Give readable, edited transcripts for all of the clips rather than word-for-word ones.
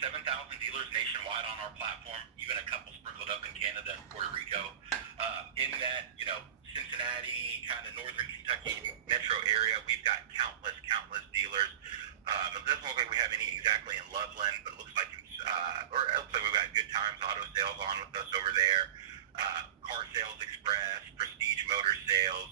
7,000 dealers nationwide on our platform, even a couple sprinkled up in Canada and Puerto Rico. In that, Cincinnati, kind of northern Kentucky metro area, we've got countless dealers. It doesn't look like we have any exactly in Loveland, but it looks like it looks like we've got Good Times Auto Sales on with us over there. Car Sales Express, Prestige Motor Sales,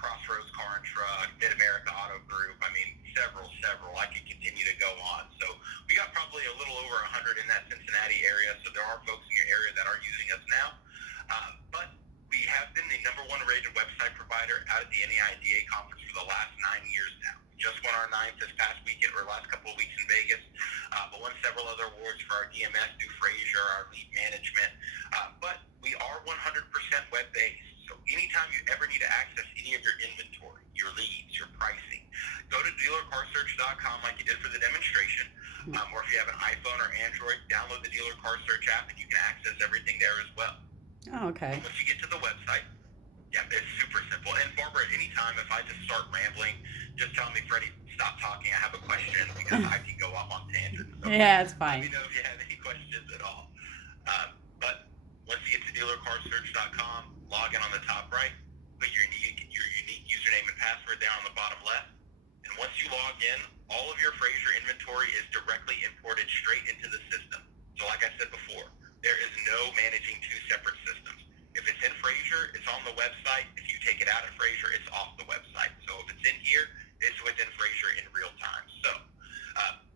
Crossroads Car and Truck, Mid-America Auto Group. I mean, several. I could continue to go on. So we got probably a little over 100 in that Cincinnati area. So there are folks in your area that are using us now. But we have been the #1 rated website provider out at the NEIDA conference for the last 9 years now. Just won our 9th this past weekend, or last couple of weeks in Vegas, but won several other awards for our DMS through Frazer, our lead management. But we are 100% web-based. So anytime you ever need to access any of your inventory, your leads, your pricing, go to dealercarsearch.com like you did for the demonstration, or if you have an iPhone or Android, download the Dealer Car Search app and you can access everything there as well. Oh, okay. Once you get to the website, it's super simple. And Barbara, at any time, if I just start rambling, just tell me, Freddie, stop talking. I have a question because I can go off on tangents. So yeah, it's fine. Let me know if you have any questions at all. But once you get to dealercarsearch.com, log in on the top right, put your unique username and password there on the bottom left. And once you log in, all of your Frazer inventory is directly imported straight into the system. So like I said before, there is no managing two separate systems. If it's in Frazer, it's on the website. If you take it out of Frazer, it's off the website. So if it's in here, it's within Frazer in real time. So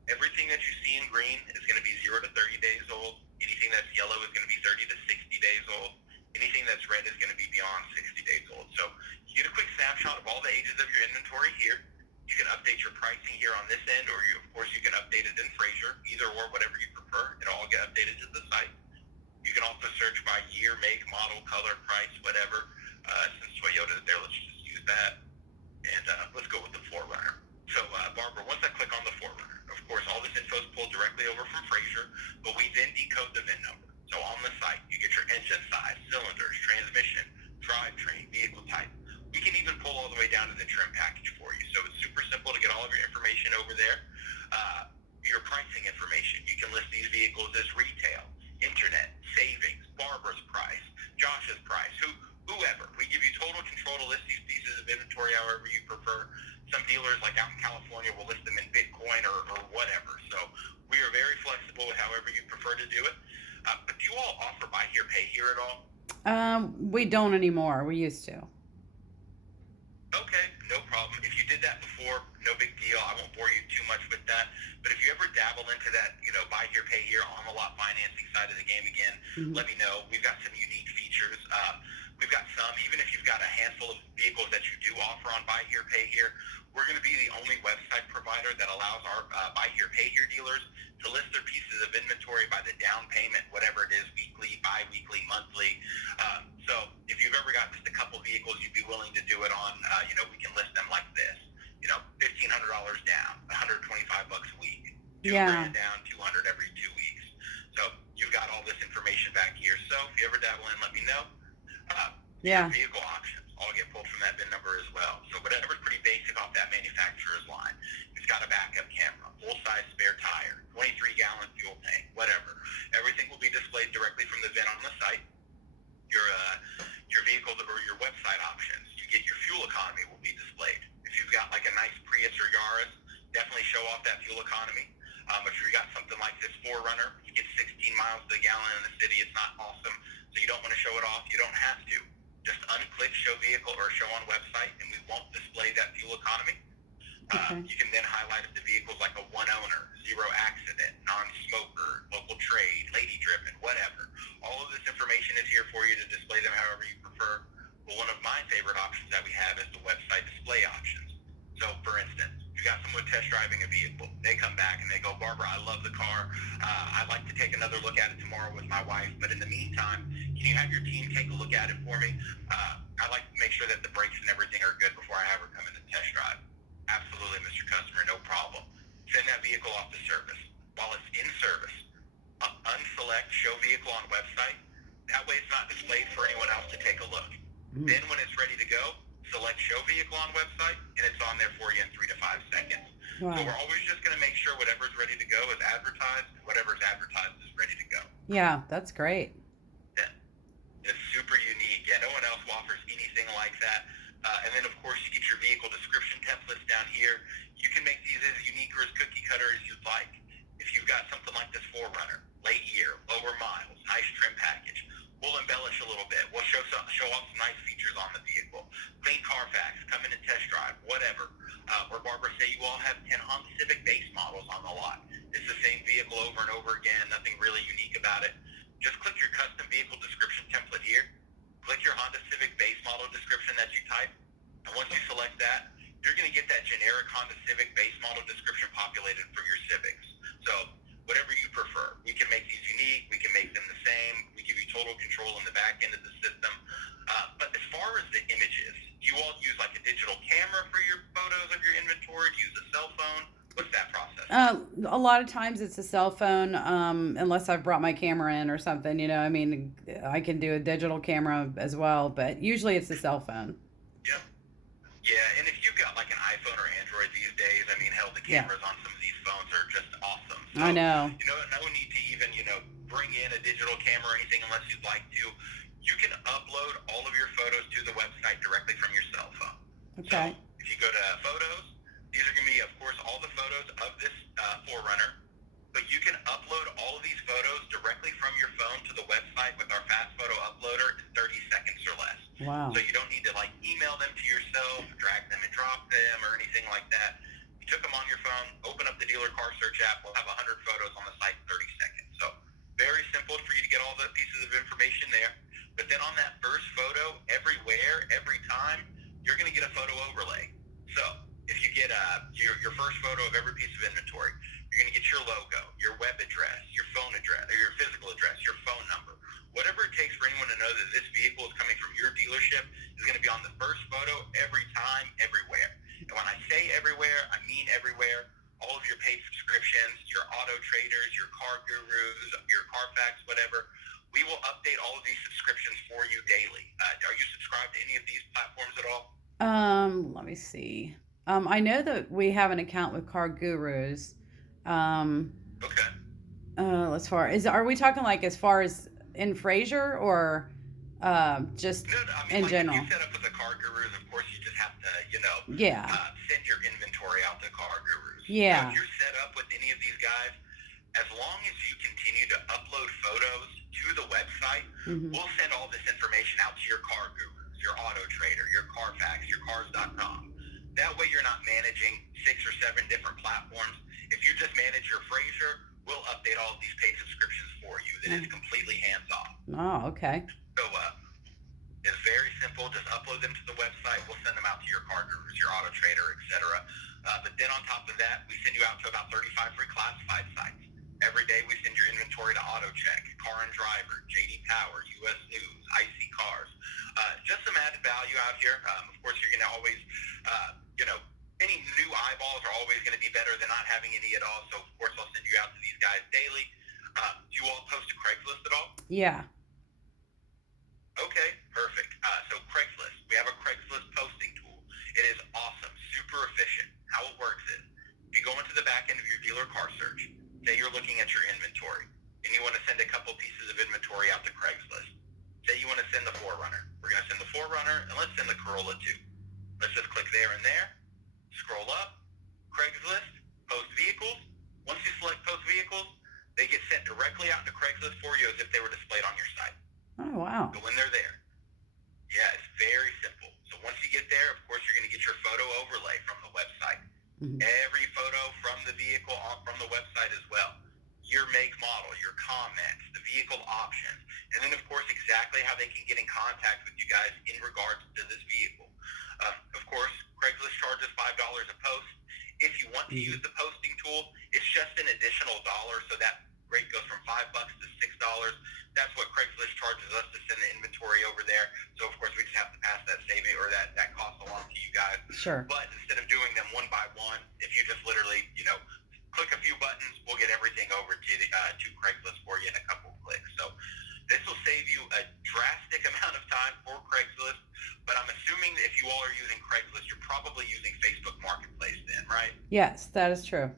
everything that you see in green is going to be 0 to 30 days old. Anything that's yellow is going to be 30 to 60 days old. Anything that's red is going to be beyond 60 days old. So you get a quick snapshot of all the ages of your inventory here. You can update your pricing here on this end, or of course you can update it in Frazer, either or, whatever you prefer. It'll all get updated to the site. You can also search by year, make, model, color, price, whatever. Since Toyota is there, let's just use that. And let's go with the 4Runner. So, Barbara, once I click on the 4Runner, of course, all this info is pulled directly over from Frazer, but we then decode the VIN number. So on the site, you get your engine size, cylinders, transmission, drivetrain, vehicle type. We can even pull all the way down to the trim package for you. So it's super simple to get all of your information over there. Your pricing information. You can list these vehicles as retail, internet, savings, Barbara's price, Josh's price, whoever. We give you total control to list these pieces of inventory however you prefer. Some dealers, like out in California, will list them in Bitcoin or whatever. So we are very flexible with however you prefer to do it. But do you all offer buy here, pay here at all? We don't anymore. We used to. Okay, no problem. If you did that before, no big deal. I won't bore you too much with that. But if you ever dabble into that, buy here, pay here, on the lot financing side of the game again, let me know. We've got some unique features. We've got some, even if you've got a handful of vehicles that you do offer on buy here, pay here, we're going to be the only website provider that allows our buy here, pay here dealers to list their pieces of inventory by the down payment, whatever it is, weekly, bi-weekly, monthly. So if you've ever got just a couple vehicles you'd be willing to do it on, we can list them like this. $1,500 down, $125 a week, $2,000 down, $200 every 2 weeks. So you've got all this information back here. So if you ever dabble in, let me know. Vehicle options all get pulled from that VIN number as well. So whatever's pretty basic off that manufacturer's line. It's got a backup camera, full-size spare tire, 23-gallon fuel tank, whatever. Everything will be displayed directly from the VIN on the site. Your vehicle or your website options, you get your fuel economy will be displayed. If you've got like a nice Prius or Yaris, definitely show off that fuel economy. If you've got something like this 4Runner, you get 16 miles to the gallon in the city. It's not awesome, so you don't want to show it off. You don't have to. Just unclick show vehicle or show on website, and we won't display that fuel economy. You can then highlight if the vehicle's like a one owner, 0 accident, non-smoker, local trade, lady driven, whatever. All of this information is here for you to display them however you prefer. But one of my favorite options that we have is the website display options. So for instance, you got someone test driving a vehicle. They come back and they go, Barbara, I love the car. I'd like to take another look at it tomorrow with my wife. But in the meantime, can you have your team take a look at it for me? I like to make sure that the brakes and everything are good before I have her come in and test drive. Absolutely, Mr. Customer, no problem. Send that vehicle off to service. While it's in service, unselect show vehicle on website. That way it's not displayed for anyone else to take a look. Then when it's ready to go, select show vehicle on website, and it's on there for you in 3 to 5 seconds. So Wow. we're always just going to make sure whatever's ready to go is advertised, and whatever's advertised is ready to go. Yeah, that's great. Yeah. It's super unique. Yeah, no one else offers anything like that. And then, of course, you get your vehicle description templates down here. You can make these as unique or as cookie cutter as you'd like. If you've got something like this 4Runner, late year, lower miles, nice trim package, we'll embellish a little bit. We'll show off some nice features on the vehicle. Clean Carfax, come in and test drive, whatever. Or Barbara, say you all have 10 Honda Civic base models on the lot. It's the same vehicle over and over again, nothing really unique about it. Just click your custom vehicle description template here. Click your Honda Civic base model description that you type. And once you select that, you're going to get that generic Honda Civic base model description populated for your Civics. So whatever you prefer. We can make these unique. We can make them the same. We give you total control in the back end of the system. But as far as the images, do you all use like a digital camera for your photos of your inventory? Do you use a cell phone? What's that process? A lot of times it's a cell phone, unless I've brought my camera in or something, you know. I mean, I can do a digital camera as well, but usually it's a cell phone. Yeah. Yeah, and if you've got like an iPhone or Android these days, I mean, hell, the Yeah, cameras on some of these phones are just awesome. So, I know. no need to even, bring in a digital camera or anything unless you'd like to. You can upload all of your photos to the website directly from your cell phone. So, Okay. if you go to Photos, these are going to be, of course, all the photos of this 4Runner. But you can upload all of these photos directly from your phone to the website with our fast photo uploader in 30 seconds or less. Wow. So you don't need to like email them to yourself, drag them and drop them, or anything like that. You took them on your phone, open up the dealer car search app. We'll have 100 photos on the site in 30 seconds. So very simple for you to get all the pieces of information there. But then on that first photo, everywhere, every time, you're going to get a photo overlay. So if you get your first photo of every piece of inventory, you're going to get your logo, your web address, your phone address, or your physical address, your phone number. Whatever it takes for anyone to know that this vehicle is coming from your dealership is going to be on the first photo every time, everywhere. And when I say everywhere, I mean everywhere. All of your paid subscriptions, your auto traders, your car gurus, your Carfax, whatever. We will update all of these subscriptions for you daily. Are you subscribed to any of these platforms at all? Let me see. I know that we have an account with Car Gurus. Um, Okay. as far is are we talking like as far as in Fraser or just No, I mean, in like if you general? set up with the car gurus, of course you just have to, Yeah. send your inventory out to car gurus. So if Yeah. you're set up with any of these guys, as long as you continue to upload photos to the website, Hmm. we'll send all this information out to your car gurus, your auto trader, your Carfax, your cars.com. That way you're not managing 6 or 7 different platforms. If you just manage your Frazer, we'll update all of these paid subscriptions for you. Then it's completely hands-off. Oh, okay. So it's very simple. Just upload them to the website. We'll send them out to your car gurus, your auto trader, etc. But then on top of that, we send you out to about 35 free classified sites. Every day we send your inventory to AutoCheck, Car and Driver, JD Power, US News, IC Cars. Just some added value out here. Of course, you're going to always, any new eyeballs are always going to be better than not having any at all. So, of course, I'll send you out to these guys daily. Do you all post to Craigslist at all? Yeah. Okay, perfect. So Craigslist, we have a Craigslist posting tool. It is awesome, super efficient. How it works is, if you go into the back end of your dealer car search, say you're looking at your inventory, and you want to send a couple pieces of inventory out to Craigslist. Say you want to send the 4Runner. We're going to send the 4Runner, and let's send the Corolla too. Let's just click there and there, scroll up, Craigslist, post vehicles. Once you select post vehicles, they get sent directly out to Craigslist for you as if they were displayed on your site. Oh, wow. So when they're there, yeah, it's very simple. So once you get there, of course, you're going to get your photo overlay from the website. Mhm. Every photo from the vehicle from the website as well. Your make, model, your comments, the vehicle options, and then, of course, exactly how they can get in contact with you guys in regards to this vehicle. Of course, Craigslist charges $5 a post. If you want to use the posting tool, it's just an additional dollar, so that rate goes from $5 to $6. That's what Craigslist charges us to send the inventory over there. So, of course, we just have to pass that saving or that cost along to you guys. Sure. But instead of doing them one by one, if you just literally, click a few buttons, we'll get everything over to Craigslist for you in a couple of clicks. So this will save you a drastic amount of time for Craigslist, But I'm assuming that if you all are using Craigslist, you're probably using Facebook Marketplace then, right? Yes, that is true.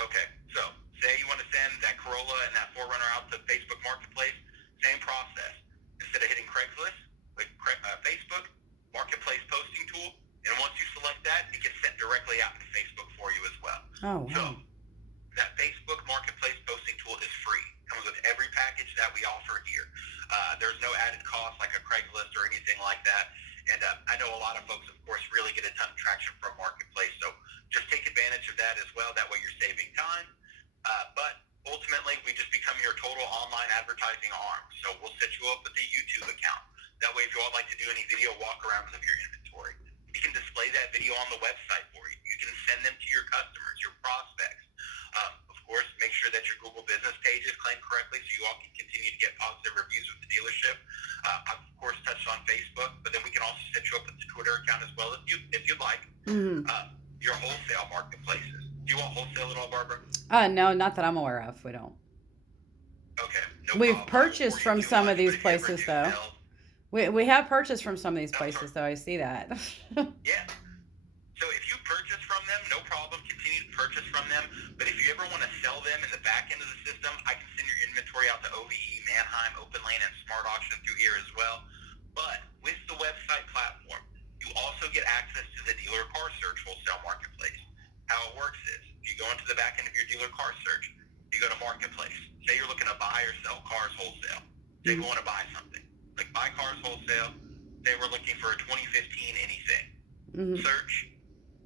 Okay, so say you want to send that Corolla and that 4Runner out to Facebook Marketplace, same process. Instead of hitting Craigslist, click Facebook Marketplace posting tool, and once you select that, it gets sent directly out to Facebook for you as well. Oh, So wow. that Facebook Marketplace posting tool is free. Comes with every package that we offer here. There's no added cost like a Craigslist or anything like that. And I know a lot of folks, of course, really get a ton of traction from Marketplace. So just take advantage of that as well. That way you're saving time. But ultimately, we just become your total online advertising arm. So we'll set you up with a YouTube account. That way, if you all like to do any video walkarounds of your inventory, we can display that video on the website for you. You can send them to your customers, your prospects. Of course, make sure that your Google business page is claimed correctly so you all can continue to get positive reviews with the dealership. I've, of course, touched on Facebook, but then we can also set you up with the Twitter account as well if you'd like. Mm-hmm. Your wholesale marketplaces. Do you want wholesale at all, Barbara? No, not that I'm aware of. We don't. Okay, no We've problem. purchased from some of these places, though. Sell, We have purchased from some of these places, though. I see that. yeah. So if you purchase from them, no problem. Continue to purchase from them. But if you ever want to sell them in the back end of the system, I can send your inventory out to OVE, Manheim, Open Lane, and Smart Auction through here as well. But with the website platform, you also get access to the dealer car search wholesale marketplace. How it works is, if you go into the back end of your dealer car search, you go to marketplace. Say you're looking to buy or sell cars wholesale. Say you want to buy something. Like buy cars wholesale. Say we're looking for a 2015 anything. Mm-hmm. Search.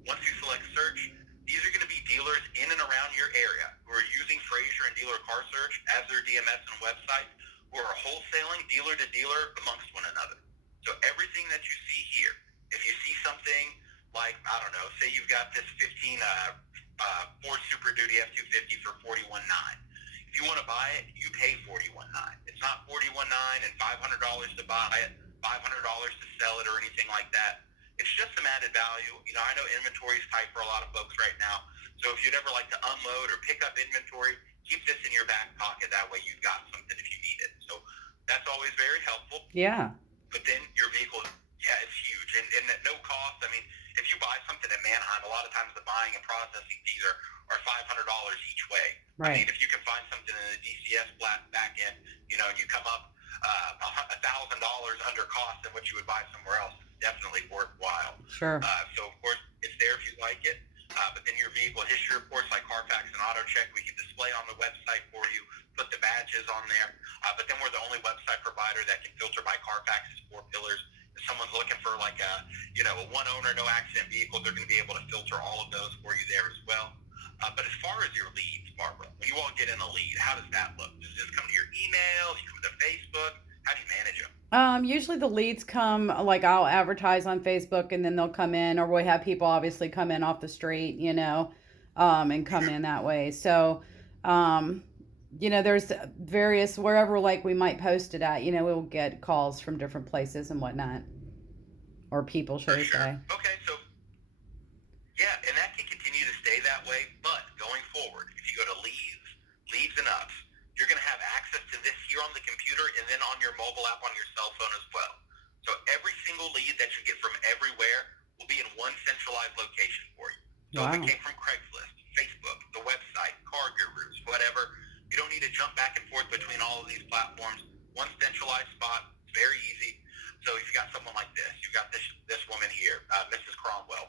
Once you select search, these are going to be dealers in and around your area who are using Frazer and Dealer Car Search as their DMS and website, who are wholesaling dealer to dealer amongst one another. So everything that you see here, if you see something like, I don't know, say you've got this 15 Ford Super Duty F-250 for $41,900. If you want to buy it, you pay $41,900. It's not $41,900 and $500 to buy it, $500 to sell it or anything like that. It's just some added value. You know, I know inventory is tight for a lot of folks right now. So if you'd ever like to unload or pick up inventory, keep this in your back pocket. That way you've got something if you need it. So that's always very helpful. Yeah. But then your vehicle, yeah, it's huge. And at no cost, I mean, if you buy something at Manheim, a lot of times the buying and processing fees are $500 each way. Right. I mean, if you can find something in the DCS back end, you know, and you come up $1,000 under cost than what you would buy somewhere else, definitely worthwhile. Sure. So, of course, it's there if you like it. But then your vehicle history reports like Carfax and AutoCheck, we can display on the website for you, put the badges on there. But then we're the only website provider that can filter by Carfax's 4 pillars. If someone's looking for like a one owner, no accident vehicle, they're going to be able to filter all of those for you there as well. But as far as your leads, Barbara, when you all get in a lead, how does that look? Does this come to your email? Does it come to Facebook? How do you manage them? Usually the leads come, like I'll advertise on Facebook and then they'll come in, or we have people obviously come in off the street, and come in that way. So, there's various, wherever like we might post it at, we'll get calls from different places and whatnot, or people, should I say. Okay, so yeah, and that can continue to stay that way, but going forward, if you go to leads and ups, you're going to have access to this here on the computer and then on your mobile app on your cell phone as well. So every single lead that you get from everywhere will be in one centralized location for you. So Wow. If it came from Craigslist, Facebook, the website, Car Gurus, whatever, you don't need to jump back and forth between all of these platforms. One centralized spot, it's very easy. So if you got someone like this, you got this woman here, Mrs. Cromwell,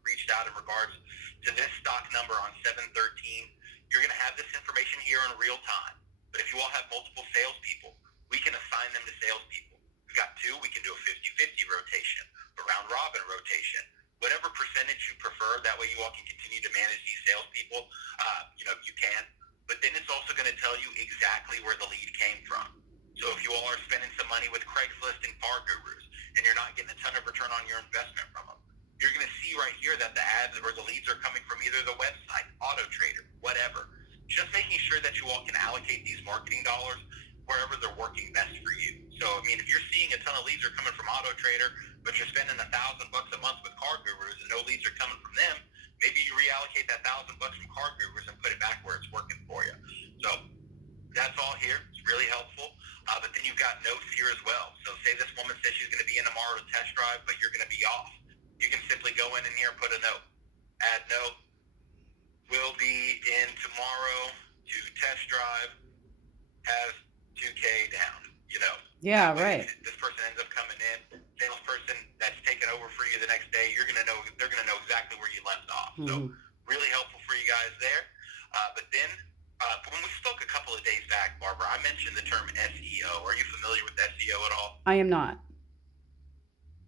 reached out in regards to this stock number on 713. You're going to have this information here in real time. But if you all have multiple salespeople, we can assign them to salespeople. We've got 2, we can do a 50-50 rotation, a round-robin rotation, whatever percentage you prefer. That way you all can continue to manage these salespeople. You can. But then it's also going to tell you exactly where the lead came from. So if you all are spending some money with Craigslist and Car Gurus, and you're not getting a ton of return on your investment from them, you're going to see right here that the ads or the leads are coming from either the website, Auto Trader, whatever. Just making sure that you all can allocate these marketing dollars wherever they're working best for you. So, I mean, if you're seeing a ton of leads are coming from Auto Trader, but you're spending $1,000 a month with Car Gurus and no leads are coming from them, maybe you reallocate that $1,000 from Car Gurus and put it back where it's working for you. So that's all here. It's really helpful. But then you've got notes here as well. So say this woman says she's going to be in tomorrow to test drive, but you're going to be off. You can simply go in here and put a note. Add note. Will be in tomorrow to test drive. Has 2K down. Yeah, That way, right. if this person ends up coming in, salesperson that's taking over for you the next day, you're going to know, they're going to know exactly where you left off. So Mm-hmm. really helpful for you guys there. But then when we spoke a couple of days back, Barbara, I mentioned the term SEO. Are you familiar with SEO at all? I am not.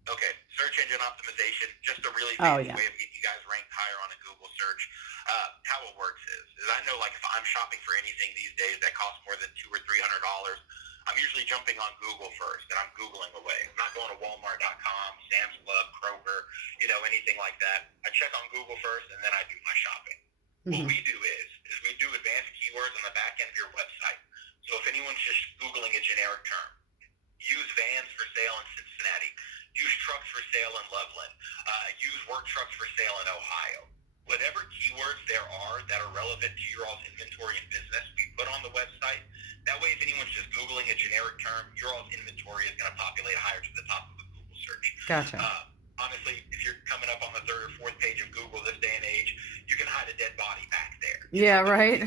Okay, search engine optimization, just a really Oh, fancy yeah. way of getting you guys ranked higher on a Google search. How it works is I know, like, if I'm shopping for anything these days that costs more than $200 or $300, I'm usually jumping on Google first, and I'm Googling away. I'm not going to Walmart.com, Sam's Club, Kroger, anything like that. I check on Google first, and then I do my shopping. What Mm-hmm. we do is we do advanced keywords on the back end of your website. So if anyone's just Googling a generic term, use vans for sale in Cincinnati, use trucks for sale in Loveland, use work trucks for sale in Ohio. Whatever keywords there are that are relevant to your all's inventory and business, we put on the website. That way, if anyone's just Googling a generic term, your all's inventory is going to populate higher to the top of the Google search. Gotcha. Honestly, if you're coming up on the third or fourth page of Google this day and age, you can hide a dead body back there. Yeah, right.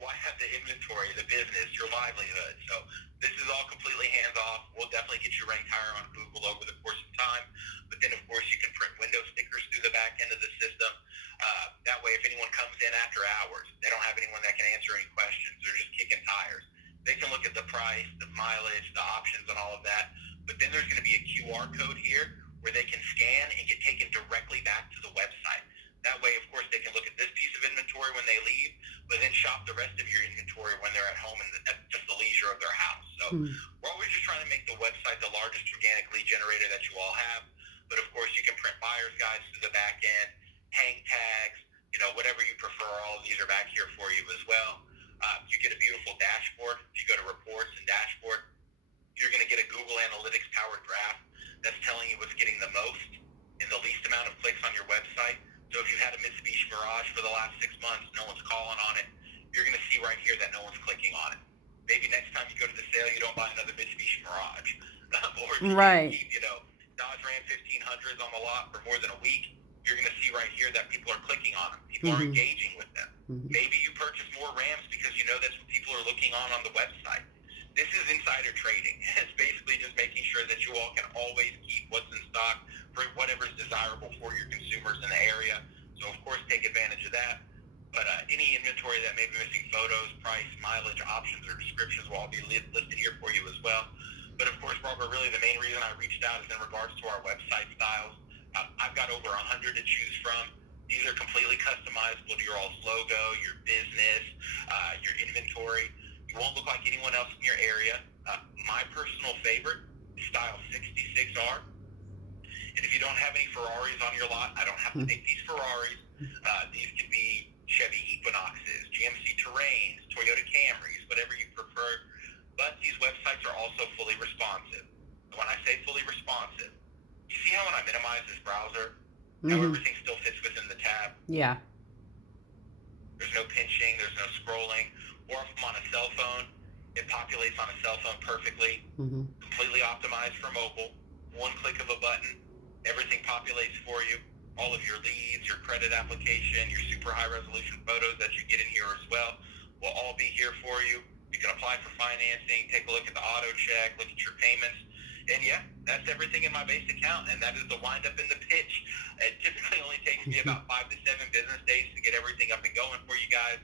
Why have the inventory, the business, your livelihood? So this is all completely hands off. We'll definitely get you ranked higher on Google over the course of time. But then, of course, you can print window stickers through the back end of the system. That way, if anyone comes in after hours, they don't have anyone that can answer any questions. They're just kicking tires. They can look at the price, the mileage, the options, and all of that. But then there's going to be a QR code here where they can scan and get taken directly back to the website. That way, of course, they can look at this piece of inventory when they leave, but then shop the rest of your inventory when they're at home and at just the leisure of their house. So we're always just trying to make the website the largest organic lead generator that you all have. But, of course, you can print buyer's guides to the back end, hang tags, whatever you prefer. All of these are back here for you as well. You get a beautiful dashboard. If you go to reports and dashboard, you're going to get a Google Analytics powered graph that's telling you what's getting the most and the least amount of clicks on your website. So if you've had a Mitsubishi Mirage for the last 6 months, no one's calling on it, you're going to see right here that no one's clicking on it. Maybe next time you go to the sale, you don't buy another Mitsubishi Mirage. Or if you Right. keep, Dodge Ram 1500s on the lot for more than a week, you're going to see right here that people are clicking on them. People are engaging with them. Maybe you purchase more Rams because you know that's what people are looking on the website. This is insider trading. It's basically just making sure that you all can always keep what's in stock for whatever's desirable for your consumers in the area. So, of course, take advantage of that. But any inventory that may be missing photos, price, mileage, options, or descriptions will all be listed here for you as well. But, of course, Barbara, really the main reason I reached out is in regards to our website styles. I've got over 100 to choose from. These are completely customizable to your all's logo, your business, your inventory. You won't look like anyone else in your area. My personal favorite is style 66R. And if you don't have any Ferraris on your lot, I don't have to make these Ferraris. These can be Chevy Equinoxes, GMC Terrains, Toyota Camrys, whatever you prefer. But these websites are also fully responsive. And when I say fully responsive, you see how when I minimize this browser, how everything still fits within the tab? Yeah. There's no pinching, there's no scrolling. Or if I'm on a cell phone, it populates on a cell phone perfectly, completely optimized for mobile. One click of a button, everything populates for you. All of your leads, your credit application, your super high resolution photos that you get in here as well will all be here for you. You can apply for financing, take a look at the auto check, look at your payments. And yeah, that's everything in my base account, and that is the wind up in the pitch. It typically only takes me about 5 to 7 business days to get everything up and going for you guys.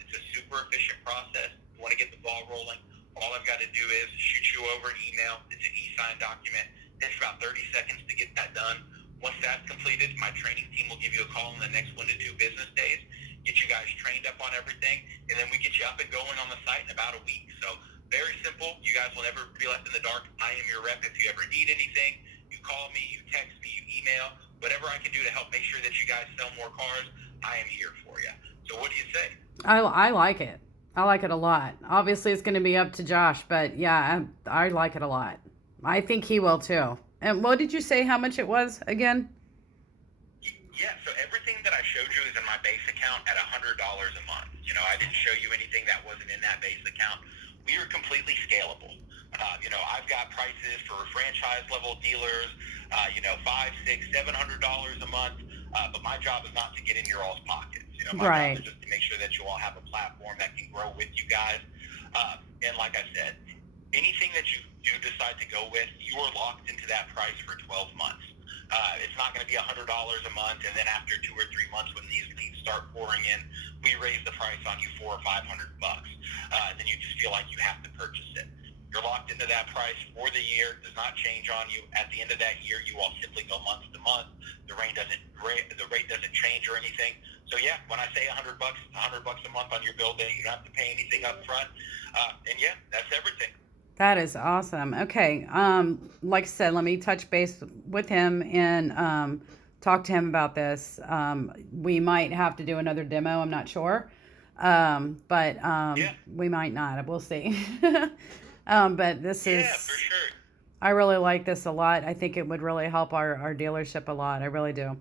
It's a super efficient process. You want to get the ball rolling, all I've got to do is shoot you over an email. It's an e-sign document. It takes about 30 seconds to get that done. Once that's completed, my training team will give you a call in the next 1 to 2 business days, get you guys trained up on everything, and then we get you up and going on the site in about a week. So very simple. You guys will never be left in the dark. I am your rep. If you ever need anything, you call me, you text me, you email. Whatever I can do to help make sure that you guys sell more cars, I am here for you. So what do you say? I like it. I like it a lot. Obviously, it's going to be up to Josh, but yeah, I like it a lot. I think he will too. And what did you say how much it was again? Yeah, so everything that I showed you is in my base account at $100 a month. I didn't show you anything that wasn't in that base account. we are completely scalable. I've got prices for franchise level dealers, five, six, $700 a month. But my job is not to get in your all's pockets. My job is Right. just to make sure that you all have a platform that can grow with you guys. And like I said, anything that you do decide to go with, you are locked into that price for 12 months. It's not going to be $100 a month, and then after 2 or 3 months, when these leads start pouring in, we raise the price on you $400 or $500. Then you just feel like you have to purchase it. You're locked into that price for the year. Does not change on you. At the end of that year, you all simply go month to month. The rate doesn't change or anything. So yeah, when I say $100, it's $100 a month on your bill date. You don't have to pay anything up front. And yeah, that's everything. That is awesome. Okay. Like I said, let me touch base with him and talk to him about this. We might have to do another demo. I'm not sure. But Yeah. we might not. We'll see. But this Yeah, for is, sure. I really like this a lot. I think it would really help our dealership a lot. I really do.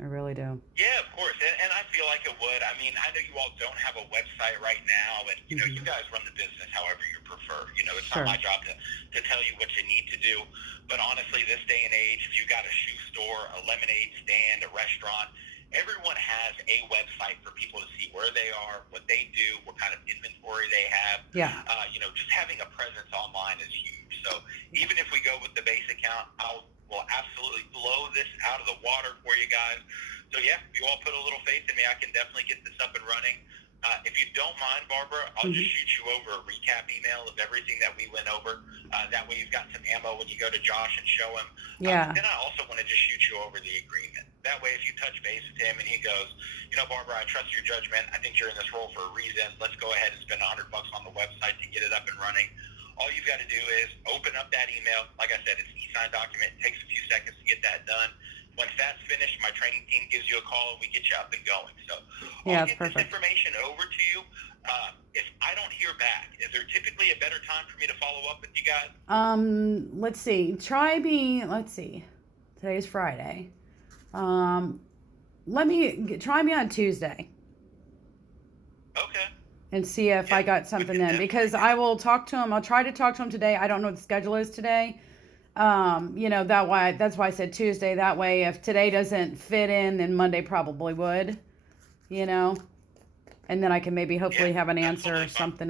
I really do. Yeah, of course, and I feel like it would. I mean, I know you all don't have a website right now, and you guys run the business however you prefer. It's not Sure. my job to tell you what you need to do. But honestly, this day and age, if you got a shoe store, a lemonade stand, a restaurant, everyone has a website for people to see where they are, what they do, what kind of inventory they have. Yeah. Just having a presence online is huge. So even if we go with the base account, will absolutely blow this out of the water for you guys. So yeah, if you all put a little faith in me, I can definitely get this up and running. If you don't mind, Barbara, I'll just shoot you over a recap email of everything that we went over. That way you've got some ammo when you go to Josh and show him. Yeah. Then I also want to just shoot you over the agreement. That way if you touch base with him and he goes, Barbara, I trust your judgment. I think you're in this role for a reason. Let's go ahead and spend $100 on the website to get it up and running. All you've got to do is open up that email. Like I said, it's an e-signed document. It takes a few seconds to get that done. Once that's finished, my training team gives you a call and we get you up and going. So Yeah, I'll that's get this perfect. information over to you. If I don't hear back, is there typically a better time for me to follow up with you guys? Let's see. Let's see. Today's Friday. Try me on Tuesday Okay. and see if I got something then, because I will talk to him. I'll try to talk to him today. I don't know what the schedule is today. That's why I said Tuesday. That way, if today doesn't fit in, then Monday probably would, and then I can maybe hopefully have an answer or absolutely fine. something